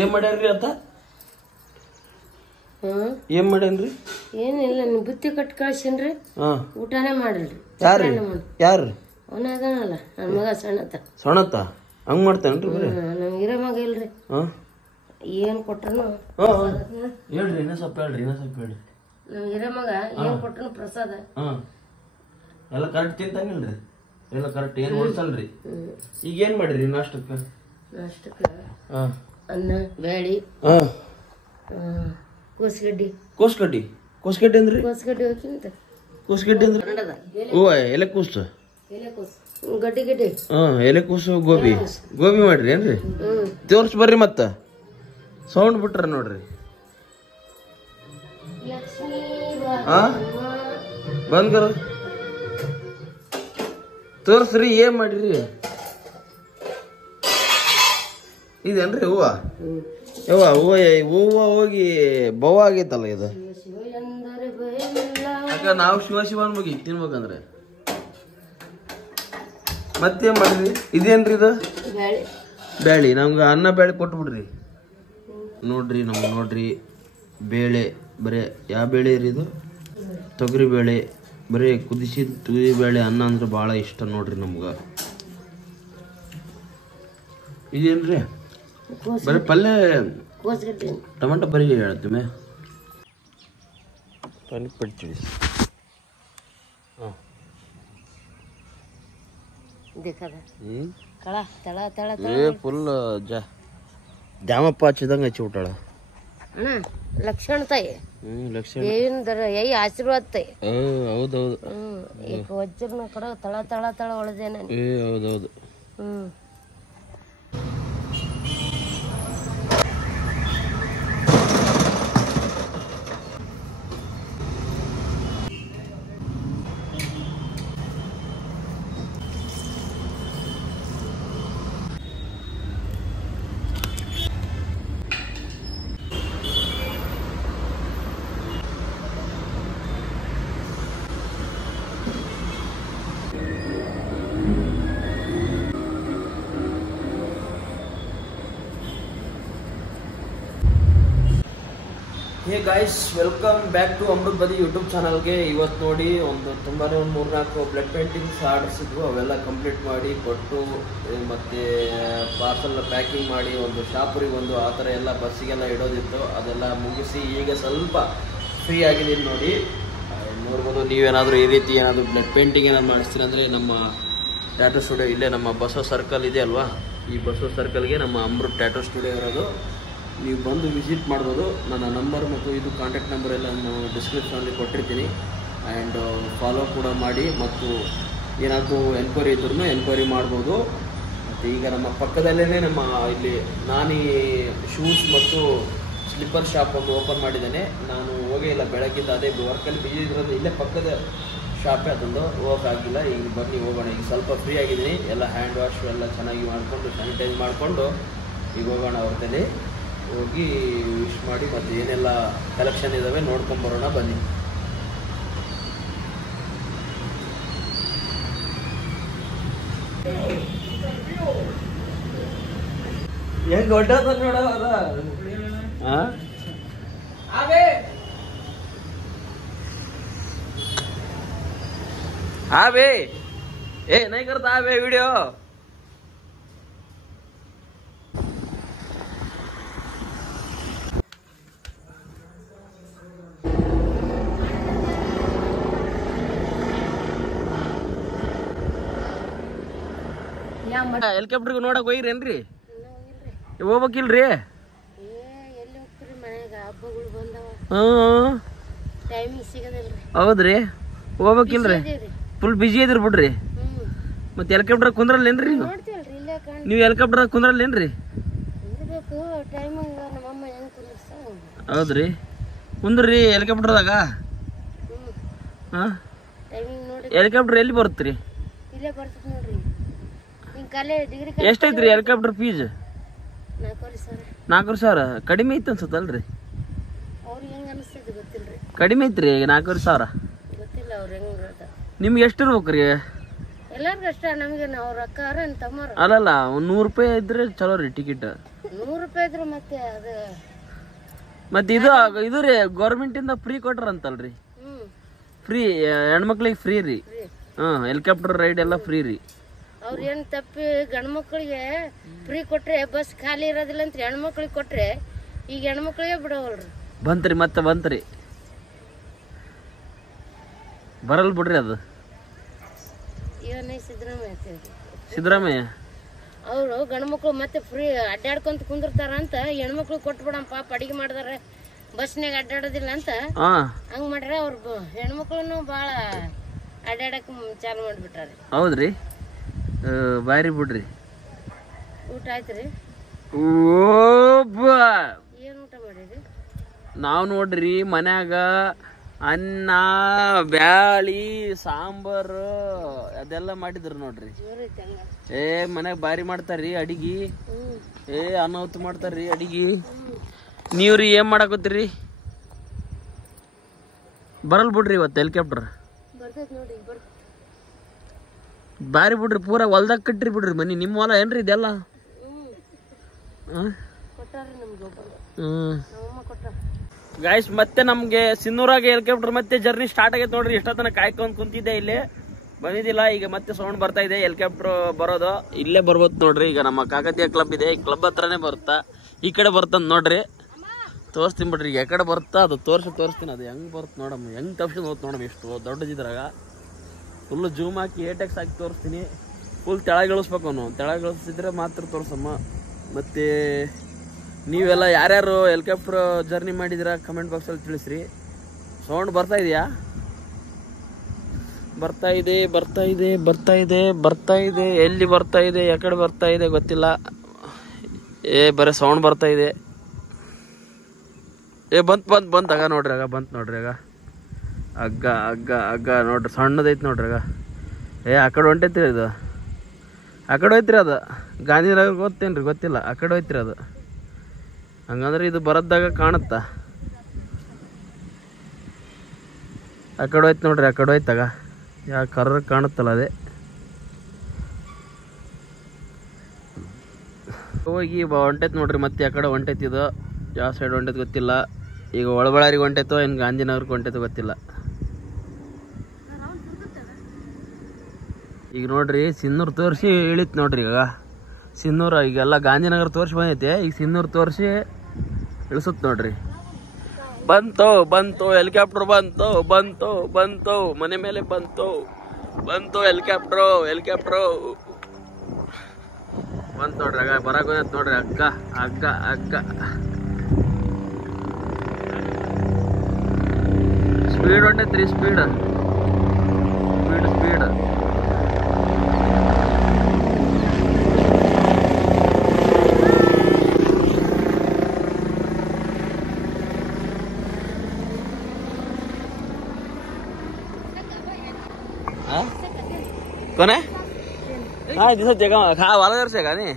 ಏನ್ ಮಾಡ್ಯಾರ್ರಿ ಅತ್ತ ಏನ್ ಮಾಡ್ಯಾನ್ರಿ ಏನಿಲ್ಲ ನೀವು ಬುತ್ತಿ ಕಟ್ ಕಳ್ಸಿನ್ರಿ ಊಟನೇ ಮಾಡಿಲ್ರಿ ಯಾರು ಅವನ ಅದನಲ್ಲ ನನ್ನ ಮಗ ಸಣ್ಣತ್ತ ಹಂಗ್ ಮಾಡ್ತಾನ್ರಿ ನಮ್ ಹಿರ ಮಗ ಇಲ್ರಿ ಏನ್ ಕೊಟ್ರನು ಹೇಳ್ರಿ ಇನ್ನ ಸ್ವಲ್ಪ ಹೇಳ್ರಿ ನಮ್ ಹಿರ ಮಗ ಏನ್ ಕೊಟ್ರನು ಪ್ರಸಾದ ಎಲ್ಲ ಕರೆಕ್ಟ್ ತಿಂತಂಗಿಲ್ರಿ ಎಲ್ಲ ಕರೆಕ್ಟ್ ಏನ್ ಓಡ್ಸಲ್ರಿ ಈಗ ಏನ್ ಮಾಡಿರಿ ನಾಷ್ಟಕ್ಕ ಅನ್ನ ಬೇಳಿ ಕೋಸ್ಗಡ್ಡಿ ಅಂದ್ರಿ ಕೋಸ್ಗಡ್ಡಿ ಅಂದ್ರಿ ಓ ಎಲೆಕೋಸು ಗಡ್ಡಿ ಎಲೆಕೋಸು ಗೋಬಿ ಮಾಡ್ರಿ ಏನ್ರಿ ತೋರ್ಸ್ ಬರ್ರಿ ಮತ್ತ ಸೌಂಡ್ ಬಿಟ್ರ ನೋಡ್ರಿ ಬಂದ್ ಕರ ತೋರ್ಸ್ರಿ ಏನ್ ಮಾಡಿರಿ ಇದೇನ್ರಿ ಹೂವ ಹೂವ ಹೋಗಿ ಬವ ಆಗೈತಲ್ಲ ಇದು ಯಾಕ ನಾವು ಶಿವ ಅನ್ಬೇಕು ಈಗ ತಿನ್ಬೇಕಂದ್ರೆ ಮತ್ತೇನ್ ಮಾಡಿರಿ ಇದೇನ್ರಿ ಇದು ಬ್ಯಾಳಿ ನಮ್ಗೆ ಅನ್ನ ಬ್ಯಾಳಿ ಕೊಟ್ಬಿಡ್ರಿ ನೋಡ್ರಿ ಬೇಳೆ ಬರೇ ಯಾವ ಬೇಳೆ ರೀ ಇದು ತೊಗರಿ ಬೇಳೆ ಬರೀ ಕುದಿ ಬೇಳೆ ಅನ್ನ ಅಂದ್ರೆ ಭಾಳ ಇಷ್ಟ ನೋಡ್ರಿ ನಮ್ಗೆ ಇದೇನ್ರಿ ಬರೀ ಪಲ್ಯ ಟೊಮೆಟೊ ಬರೀ ಹೇಳ್ತೀವಿ ಪಲ್ಯ ಪಡ್ತೀವಿ ಫುಲ್ ದ್ಯಾಮಪ್ಪ ಹಚ್ಚಿದಂಗ ಹಚ್ಚಿ ಬಿಟ್ಟಾಳ ಲಕ್ಷಣ ತಾಯಿ ಲಕ್ಷಣ ಆಶೀರ್ವಾದ ತಾಯಿ ಹೌದೌದು ಈಗ ವಜ್ರನ ಕಡ ತಳ ಒಳದೇನ ಹೌದೌದು hey guys, welcome back to Amrit ಬದಿ ಯೂಟ್ಯೂಬ್ ಚಾನಲ್ಗೆ. ಇವತ್ತು ನೋಡಿ ತುಂಬಾನೇ ಒಂದು 3-4 ಬ್ಲಡ್ ಪೇಂಟಿಂಗ್ಸ್ ಆರ್ಡರ್ಸ್ ಇದ್ವು. ಅವೆಲ್ಲ ಕಂಪ್ಲೀಟ್ ಮಾಡಿ ಕೊಟ್ಟು ಮತ್ತೆ ಪಾರ್ಸಲ್ ಪ್ಯಾಕಿಂಗ್ ಮಾಡಿ ಒಂದು ಶಾಪುರಿಗೆ ಆ ಥರ ಎಲ್ಲ ಬಸ್ಸಿಗೆಲ್ಲ ಇಡೋದಿತ್ತು. ಅದೆಲ್ಲ ಮುಗಿಸಿ ಈಗ ಸ್ವಲ್ಪ ಫ್ರೀ ಆಗಿದ್ದೀನಿ ನೋಡಿ. ನೋಡ್ಬೋದು, ನೀವೇನಾದರೂ ಈ ರೀತಿ ಏನಾದರೂ ಬ್ಲಡ್ ಪೇಂಟಿಂಗ್ ಏನಾದ್ರು ಮಾಡಿಸ್ತೀರ ಅಂದರೆ ನಮ್ಮ ಟ್ಯಾಟೂ ಸ್ಟುಡಿಯೋ ಇಲ್ಲೇ ನಮ್ಮ ಬಸವ ಸರ್ಕಲ್ ಇದೆ ಅಲ್ವಾ, ಈ ಬಸವ ಸರ್ಕಲ್ಗೆ ನಮ್ಮ ಅಮೃತ್ ಟ್ಯಾಟೂ ಸ್ಟುಡಿಯೋ ಇರೋದು. ನೀವು ಬಂದು ವಿಸಿಟ್ ಮಾಡ್ಬೋದು. ನನ್ನ ನಂಬರ್ ಮತ್ತು ಇದು ಕಾಂಟ್ಯಾಕ್ಟ್ ನಂಬರ್ ಎಲ್ಲ ನಾನು ಡಿಸ್ಕ್ರಿಪ್ಷನಲ್ಲಿ ಕೊಟ್ಟಿರ್ತೀನಿ. ಆ್ಯಂಡ್ ಫಾಲೋ ಕೂಡ ಮಾಡಿ, ಮತ್ತು ಏನಾದರೂ ಎನ್ಕ್ವೈರಿ ಇದ್ರೂ ಎನ್ಕ್ವೈರಿ ಮಾಡ್ಬೋದು. ಮತ್ತು ಈಗ ನಮ್ಮ ಪಕ್ಕದಲ್ಲೇ ನಮ್ಮ ಇಲ್ಲಿ ನಾನಿ ಶೂಸ್ ಮತ್ತು ಸ್ಲಿಪ್ಪರ್ ಶಾಪ್ ಒಂದು ಓಪನ್ ಮಾಡಿದ್ದೇನೆ. ನಾನು ಹೋಗೇ ಇಲ್ಲ, ಬೆಳಗ್ಗಿಂದ ಅದೇ ವರ್ಕಲ್ಲಿ ಬಿಜಿ ಇರೋದು. ಇಲ್ಲೇ ಪಕ್ಕದ ಶಾಪೇ, ಅದೊಂದು ಹೋಗೋಕ್ಕಾಗಿಲ್ಲ. ಈಗ ಬನ್ನಿ ಹೋಗೋಣ. ಈಗ ಸ್ವಲ್ಪ ಫ್ರೀ ಆಗಿದ್ದೀನಿ. ಎಲ್ಲ ಹ್ಯಾಂಡ್ ವಾಶ್ ಎಲ್ಲ ಚೆನ್ನಾಗಿ ಮಾಡಿಕೊಂಡು ಸ್ಯಾನಿಟೈಸ್ ಮಾಡಿಕೊಂಡು ಈಗ ಹೋಗೋಣ. ಅವ್ರದಲ್ಲಿ ಹೋಗಿ ವಿಶ್ ಮಾಡಿ ಮತ್ತು ಏನೆಲ್ಲ ಕಲೆಕ್ಷನ್ ಇದ್ದಾವೆ ನೋಡ್ಕೊಂಬರೋಣ ಬನ್ನಿ. ಹೆಂಗ್ ಹೊಡ್ಡದ ನೋಡ आवे ए नहीं करता आवे वीडियो ಹೆಲಿಕಾಪ್ಟರ್ ನೋಡಕ್ ಹೋಗಿರೇನ್ರಿ? ಹೋಗ್ಬೇಕಿಲ್ರಿ? ಹೌದ್ರಿ, ಹೋಗ್ಬೇಕಿಲ್ರಿ? ಫುಲ್ ಬಿಜಿ ಇದ್ರಿ ಬಿಡ್ರಿ. ಮತ್ತೆ ಹೆಲಿಕಾಪ್ಟರ್ ಕುಂದ್ರಲ್ಲೇನ್ರಿ? ನೀವು ಹೆಲಿಕಾಪ್ಟರ್ ಕುಂದ್ರಲ್ಲೇನ್ರಿ? ಹೌದ್ರಿ, ಕುಂದ್ರಿ ಹೆಲಿಕಾಪ್ಟರ್ದಾಗ. ಹೆಲಿಕಾಪ್ಟರ್ ಎಲ್ಲಿ ಬರುತ್ತ್ರಿ? ಎಷ್ಟೈತ್ರಿ ಹೆಲಿಕಾಪ್ಟರ್ ಫೀಸ್? 4,000. ಕಡಿಮೆ ಐತೆ ಅನ್ಸತ್ತಲ್ರಿ? ಕಡಿಮೆ ಐತ್ರಿ 4,000. ನಿಮ್ಗೆ ಎಷ್ಟು ಇರ್ಬೇಕ್ರಿ? ಎಲ್ಲಾರ್ಗು ಅಷ್ಟ ನಮಗೆ ಅವ್ರ ಅಕ್ಕಾರ ತಮ್ಮರ ಅಲ್ಲಲ್ಲ ಒಂದ್ 100 ರೂಪಾಯಿ ಇದ್ರೆ ಚಲೋ ರೀ ಟಿಕೆಟ್ 100 ರೂಪಾಯಿ ಇದ್ರೆ ಮತ್ತೆ ಅದು ಮತ್ತೆ ಇದು ರೀ ಗೌರ್ಮೆಂಟ್ ಇಂದ ಫ್ರೀ ಕೊಟ್ರಂತಲ್ರಿ ಫ್ರೀ ಹೆಣ್ಮಕ್ಳಿಗೆ ಫ್ರೀ ರೀ ಹೆಲಿಕಾಪ್ಟರ್ ರೈಡ್ ಎಲ್ಲ ಫ್ರೀ ರೀ ಅವ್ರ ಏನ್ ತಪ್ಪಿ ಗಂಡ್ ಮಕ್ಳಿಗೆ ಫ್ರೀ ಕೊಟ್ರೆ ಬಸ್ ಖಾಲಿ ಇರೋದಿಲ್ಲ ಅಂತ ಹೆಣ್ಮಕ್ಳಿಗೆ ಕೊಟ್ರೆ ಈಗ ಹೆಣ್ಮಕ್ಳಿಗೆ ಬಿಡವಲ್ರಿ ಬಂತ್ರಿ ಬರಲ್ ಬಿಡ್ರಿ ಅದು ಸಿದ್ದರಾಮಯ್ಯ ಅವರು ಗಂಡು ಮಕ್ಳು ಮತ್ತೆ ಫ್ರೀ ಅಡ್ಡಾಡ್ಕೊಂತ ಕುಂದಿರ್ತಾರ ಅಂತ ಹೆಣ್ಮಕ್ಳು ಕೊಟ್ಬಿಡಮ್ ಪಾಪ ಅಡಿಗೆ ಮಾಡಿದಾರ ಬಸ್ನಾಗ ಅಡ್ಡಾಡೋದಿಲ್ಲ ಅಂತ ಹಂಗ ಮಾಡ್ರ ಅವ್ರ ಹೆಣ್ಮಕ್ಳು ಬಾಳ ಅಡ್ಡಾಡಕ್ ಚಾಲು ಮಾಡ್ಬಿಟ್ಟಾರ ಹೌದ್ರಿ ಬಾರಿ ಬಿಡ್ರಿ ಊಟ ಆಯ್ತ್ರಿ ಏನ್ ಊಟ ಮಾಡಿರಿ ನಾವ್ ನೋಡ್ರಿ ಮನ್ಯಾಗ ಅನ್ನ ಬ್ಯಾಳಿ ಸಾಂಬಾರು ಅದೆಲ್ಲ ಮಾಡಿದ್ರು ನೋಡ್ರಿ ಮನ್ಯಾಗ ಬಾರಿ ಮಾಡ್ತಾರ್ರಿ ಅಡಿಗಿ ಅನಾಹುತ ಮಾಡ್ತಾರ್ರಿ ಅಡಿಗಿ ನೀವ್ರಿ ಏನ್ ಮಾಡಾಕತ್ತೀರಿ ಬರಲ್ ಬಿಡ್ರಿ ಇವತ್ತು ಹೆಲಿಕಾಪ್ಟರ್ ಬಾರಿ ಬಿಡ್ರಿ ಪೂರಾ ಹೊಲ್ದಾಗ ಕಟ್ಟ್ರಿ ಬಿಡ್ರಿ ಮನಿ ನಿಮ್ಮ ಹೊಲ ಏನ್ರಿ ಇದೆಲ್ಲ ಗಾಯ್ಸ್ ಮತ್ತೆ ನಮ್ಗೆ ಸಿನ್ನೂರಾಗ ಹೆಲಿಕಾಪ್ಟರ್ ಮತ್ತೆ ಜರ್ನಿ ಸ್ಟಾರ್ಟ್ ಆಗೈತೆ ನೋಡ್ರಿ ಎಷ್ಟೊತ್ತನ ಕಾಯ್ಕೊಂಡ್ ಕುಂತಿದ್ದೆ ಇಲ್ಲಿ ಬಂದಿದ್ದಿಲ್ಲ ಈಗ ಮತ್ತೆ ಸೌಂಡ್ ಬರ್ತಾ ಇದೆ ಹೆಲಿಕಾಪ್ಟರ್ ಬರೋದು ಇಲ್ಲೇ ಬರ್ಬೋದು ನೋಡ್ರಿ ಈಗ ನಮ್ಮ ಕಾಕತಿಯ ಕ್ಲಬ್ ಇದೆ ಈ ಕ್ಲಬ್ ಹತ್ರನೇ ಬರುತ್ತಾ ಈ ಕಡೆ ಬರ್ತಂದ್ ನೋಡ್ರಿ ತೋರಿಸ್ತೀನಿ ಬಿಡ್ರಿ ಈಗ ಯಾಕಡೆ ಬರುತ್ತಾ ಅದು ತೋರಿಸ್ತೀನಿ ಅದು ಹೆಂಗ್ ಬರುತ್ತೆ ನೋಡಮ್ಮ ಹೆಂಗ್ ತಪ್ಪಿಸ್ಕೊಂಡು ಹೋದ್ ನೋಡಮ್ಮ ಎಷ್ಟು ದೊಡ್ಡದಿದ್ರಾಗ ಫುಲ್ ಜೂಮ್ ಹಾಕಿ ಏಟೆಕ್ಸ್ ಹಾಕಿ ತೋರಿಸ್ತೀನಿ ಫುಲ್ ತೆಳಗಿಳಿಸ್ಬೇಕು ಅವನು ತೆಳಗಿಳಿಸಿದ್ರೆ ಮಾತ್ರ ತೋರಿಸಮ್ಮ ಮತ್ತೆ ನೀವೆಲ್ಲ ಯಾರ್ಯಾರು ಹೆಲಿಕಾಪ್ಟರ್ ಜರ್ನಿ ಮಾಡಿದಿರಾ ಕಮೆಂಟ್ ಬಾಕ್ಸಲ್ಲಿ ತಿಳಿಸ್ರಿ ಸೌಂಡ್ ಬರ್ತಾ ಇದೆಯಾ ಬರ್ತಾ ಇದೆ ಎಲ್ಲಿ ಬರ್ತಾ ಇದೆ ಯಾಕಡೆ ಬರ್ತಾ ಇದೆ ಗೊತ್ತಿಲ್ಲ ಬರೀ ಸೌಂಡ್ ಬರ್ತಾ ಇದೆ ಬಂತ್ ಆಗ ನೋಡ್ರಿ ಆಗ ಹಗ್ಗ ನೋಡ್ರಿ ಸಣ್ಣದೈತಿ ನೋಡ್ರಿ ಆಗ ಆ ಕಡೆ ಹೊಂಟೈತ್ರಿ ಇದು ಆ ಕಡೆ ಹೋಯ್ತ್ರಿ ಅದು ಗಾಂಧಿನಗರ ಗೊತ್ತೇನ್ರಿ ಗೊತ್ತಿಲ್ಲ ಆ ಕಡೆ ಹೋಯ್ತ್ರಿ ಅದು ಹಂಗಂದ್ರೆ ಇದು ಬರದ್ದಾಗ ಕಾಣುತ್ತಾ ಆ ಕಡೆ ಹೋಯ್ತು ನೋಡ್ರಿ ಆ ಕಡೆ ಹೋಯ್ತಾಗ ಯಾ ಕರ್ರ ಕಾಣುತ್ತಲ್ಲ ಅದೇ ಹೋಗಿ ಹೊಂಟೈತೆ ನೋಡ್ರಿ ಮತ್ತೆ ಆ ಕಡೆ ಹೊಂಟೈತಿದು ಯಾವ ಸೈಡ್ ಹೊಂಟೈತೆ ಗೊತ್ತಿಲ್ಲ ಈಗ ಒಳಬಳ್ಳಾರಿಗೆ ಹೊಂಟೈತೋ ಏನು ಗಾಂಧಿನಗರಕ್ಕೆ ಹೊಂಟೈತೋ ಗೊತ್ತಿಲ್ಲ ಈಗ ನೋಡ್ರಿ ಸಿನ್ನೂರು ತೋರಿಸಿ ಇಳಿತು ನೋಡ್ರಿ ಈಗ ಸಿನ್ನೂರು ಈಗೆಲ್ಲ ಗಾಂಧಿನಗರ ತೋರಿಸಿ ಬಂದೈತೆ ಈಗ ಸಿನ್ನೂರು ತೋರಿಸಿ ಇಳಿಸುತ್ತೆ ನೋಡ್ರಿ ಬಂತು ಹೆಲಿಕಾಪ್ಟರ್ ಬಂತು ಮನೆ ಮೇಲೆ ಬಂತು ಹೆಲಿಕಾಪ್ಟರ್ ಬಂತು ನೋಡ್ರಿ ಆಗ ಬರಾಕ್ ನೋಡ್ರಿ ಹಗ್ಗ ಸ್ಪೀಡ್ ಹೊಂಟೈತ್ರಿ ಸ್ಪೀಡ್ कोण आहे हा दिसत का हा वाला जरसे का नाही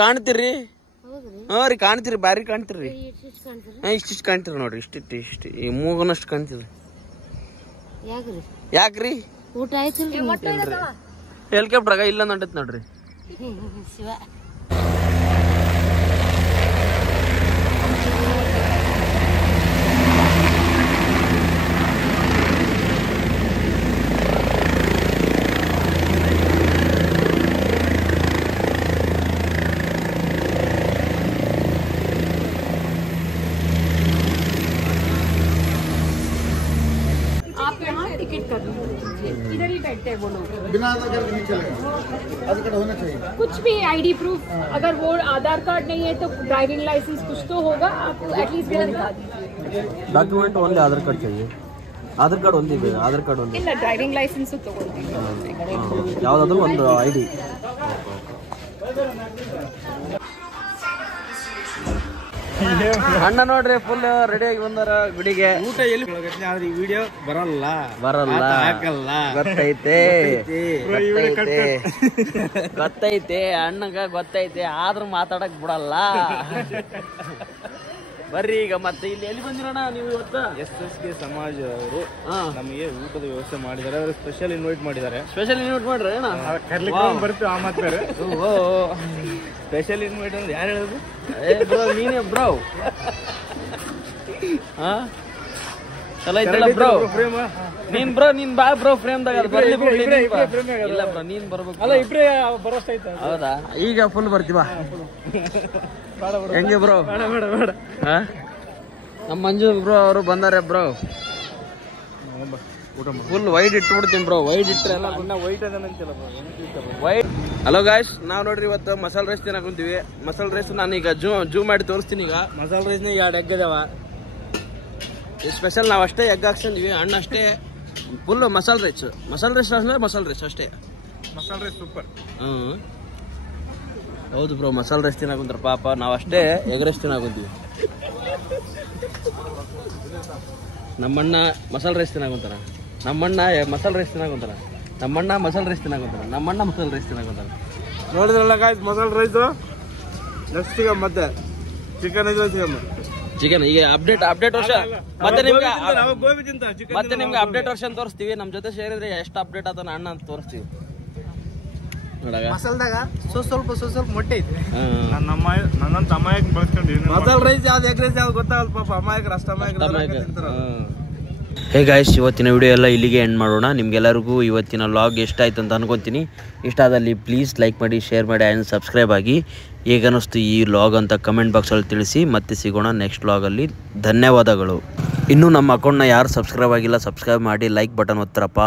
ಕಾಣ್ತಿರ್ರಿ ಹಾ ರೀ ಕಾಣ್ತಿರಿ ಬಾರಿ ಕಾಣ್ತಿರ್ರಿ ಇಷ್ಟಿಷ್ಟು ಕಾಣ್ತಿರಿ ನೋಡ್ರಿ ಇಷ್ಟಿಷ್ಟು ಈ ಮೂಗನಷ್ಟು ಕಾಣ್ತಿದ್ರಿ ಯಾಕ್ರಿ ಊಟ ಆಯ್ತು ಹೆಲಿಕಾಪ್ಟರ್ ಇಲ್ಲ ಹೊಂಟೈತಿ ನೋಡ್ರಿ ಶಿವ इधर ही बैठते हैं वो लोग बिना आधार कार्ड नहीं चलेगा आधार कार्ड होना चाहिए कुछ भी आईडी प्रूफ अगर वो आधार कार्ड नहीं है तो ड्राइविंग लाइसेंस कुछ तो होगा आप एटलीस्ट बिना दिखा दीजिए डॉक्यूमेंट ओनली आधार कार्ड चाहिए आधार कार्ड ಒಂದಿದೆ ಆಧಾರ್ ಕಾರ್ಡ್ ಒಂದಿದೆ ಇಲ್ಲ ಡ್ರೈವಿಂಗ್ ಲೈಸೆನ್ಸ್ ತಗೊಳ್ತೀನಿ ಯಾವುದಾದರೂ ಒಂದು ಐಡಿ ಅಣ್ಣ ನೋಡ್ರಿ ಫುಲ್ ರೆಡಿ ಆಗಿ ಬಂದಾರ ಗುಡಿಗೆ. ಊಟ ಎಲ್ಲಿ ಈ ವಿಡಿಯೋ ಬರಲ್ಲ ಹಾಕಲ್ಲ. ಗೊತ್ತೈತೆ ಅಣ್ಣಗ ಗೊತ್ತೈತೆ, ಆದ್ರೂ ಮಾತಾಡಕ್ ಬಿಡಲ್ಲ. ಬರ್ರಿ ಈಗ ಮತ್ತೆ ಇಲ್ಲಿ ಎಲ್ಲಿ ಬಂದಿರೋಣ ನೀವು ಇವತ್ತು? SSK ಸಮಾಜ ಅವರು ನಮಗೆ ಊಟದ ವ್ಯವಸ್ಥೆ ಮಾಡಿದ್ದಾರೆ. ಅವರು ಸ್ಪೆಷಲ್ ಇನ್ವೈಟ್ ಮಾಡಿದ್ದಾರೆ. ಸ್ಪೆಷಲ್ ಇನ್ವೈಟ್ ಮಾಡ್ರಿ ಅಣ್ಣ. ಬರ್ತೀವಿ ಆ ಮಾತು ಬೇರೆ. ಸ್ಪೆಷಲ್ ಇನ್ವೈಟ್ ಅಂದ್ರೆ ಯಾರು ಹೇಳುದು? ಬ್ರೋ ನೀನೇ ಬ್ರೋ. ಚಲೋ ಐತಲ್ಲ ಬ್ರೋ. ನೀನ್ ಬಾ ಬ್ರೋ ಫ್ರೇಮ್ ದಾಗ. ಇಲ್ಲ ಬ್ರೋ ನೀನ್ ಬರ್ಬೇಕು. ಅಲ್ಲ ಇಬ್ರೇ ಬರೋಷ್ಟ ಆಯ್ತು. ಹೌದಾ? ಈಗ ಫುಲ್ ಬರ್ತೀವ ಹೆಂಗೆ ಬ್ರೋ? ನಮ್ಮ ಮಂಜು ಬ್ರೋ ಅವರು ಬಂದಾರೆ ಬ್ರೋ. ಫುಲ್ ವೈಡ್ ಇಟ್ಬಿಡ್ತೀನಿ ಬ್ರೋ. ವೈಡ್ ಇಟ್ರೆ ವೈಟ್. ಹಲೋ ಗಾಯ್ಸ್, ನಾವ್ ನೋಡ್ರಿ ಇವತ್ತು ಮಸಾಲೆ ರೈಸ್ ತಿನ್ನಕ್ ಕುಂತೀವಿ. ಮಸಾಲೆ ರೈಸ್ ನಾನೀಗ ಜೂಮ್ ಮಾಡಿ ತೋರಿಸ್ತೀನಿ. ಈಗ ಮಸಾಲೆ ರೈಸ್ನ 2 ಎಗ್ ಅದಾವ. ಸ್ಪೆಷಲ್ ನಾವ್ ಅಷ್ಟೇ ಎಗ್ ಹಾಕ್ಸಿದ್ವಿ. ಅಣ್ಣ ಅಷ್ಟೇ ಫುಲ್ ಮಸಾಲೆ ರೈಸ್ ಅಂದ್ರೆ ಮಸಾಲೆ ರೈಸ್ ಅಷ್ಟೇ. ಮಸಾಲೆ ರೈಸ್ ಸೂಪರ್. ಹೌದು ಬ್ರೋ, ಮಸಾಲೆ ರೈಸ್ ತಿನ್ನಕ್ ಕುಂತಾರ ಪಾಪ. ನಾವ್ ಅಷ್ಟೇ ಎಗ್ ರೈಸ್ ತಿನ್ನಕ್ ಕುಂತೀವಿ. ನಮ್ಮಣ್ಣ ಮಸಾಲೆ ರೈಸ್ ತಿನ್ನಕ್ ಕುಂತಾರ. ನಮ್ಮಣ್ಣ ಮಸಾಲೆ ರೈಸ್ ತಿನ್ನಕ್ ಕುಂತಾರ. ನೋಡಿದ್ರಲ್ಲ ಗಾಯ್ಸ್ ಮಸಾಲೆ ರೈಸ್. ನೆಕ್ಸ್ಟ್ ಈಗ ಮತ್ತೆ ಚಿಕನ್ ಚಿಕನ್ ಈಗ ಅಪ್ಡೇಟ್ ವರ್ಷ ಮತ್ತೆ ನಿಮ್ಗೆ ಗೋಬಿ ತಿಂತ ಮತ್ತೆ ನಿಮ್ಗೆ ಅಪ್ಡೇಟ್ ವರ್ಷನ್ ತೋರಿಸ್ತೀವಿ. ನಮ್ ಜೊತೆ ಸೇರಿದ್ರೆ ಎಷ್ಟು ಅಪ್ಡೇಟ್ ಆತ ಅಣ್ಣ ಅಂತ ತೋರಿಸ್ತೀವಿ. ಮಸಾಲದಾಗ ಸ್ವಲ್ಪ ಮೊಟ್ಟೆ ಐತಿ. ನನ್ನ ಅಮಾಯಕ ಬಳಸ್ಕೊಂಡಿವಿ. ಮಸಾಲೆ ರೈಸ್ ಯಾವ್ದು ಎಗ್ ರೈಸ್ ಯಾವ್ದು ಗೊತ್ತಾಗಲ್ಲ ಪಾಪ. ಅಮಾಯಕರು ಅಷ್ಟ ಅಮಾಯಕ. ಹೇ ಗಾಯ್ಸ್, ಇವತ್ತಿನ ವಿಡಿಯೋ ಎಲ್ಲ ಇಲ್ಲಿಗೆ ಎಂಡ್ ಮಾಡೋಣ. ನಿಮ್ಗೆಲ್ಲರಿಗೂ ಇವತ್ತಿನ ವ್ಲಾಗ್ ಇಷ್ಟ ಆಯ್ತು ಅಂತ ಅನ್ಕೊತೀನಿ. ಇಷ್ಟ ಆದಲ್ಲಿ ಪ್ಲೀಸ್ ಲೈಕ್ ಮಾಡಿ, ಶೇರ್ ಮಾಡಿ ಆ್ಯಂಡ್ ಸಬ್ಸ್ಕ್ರೈಬ್ ಆಗಿ. ಹೇಗನ್ನಿಸ್ತು ಈ ವ್ಲಾಗ್ ಅಂತ ಕಮೆಂಟ್ ಬಾಕ್ಸಲ್ಲಿ ತಿಳಿಸಿ. ಮತ್ತೆ ಸಿಗೋಣ ನೆಕ್ಸ್ಟ್ ವ್ಲಾಗಲ್ಲಿ. ಧನ್ಯವಾದಗಳು. ಇನ್ನೂ ನಮ್ಮ ಅಕೌಂಟ್ನ ಯಾರು ಸಬ್ಸ್ಕ್ರೈಬ್ ಆಗಿಲ್ಲ, ಸಬ್ಸ್ಕ್ರೈಬ್ ಮಾಡಿ, ಲೈಕ್ ಬಟನ್ ಒತ್ತರಪ್ಪ.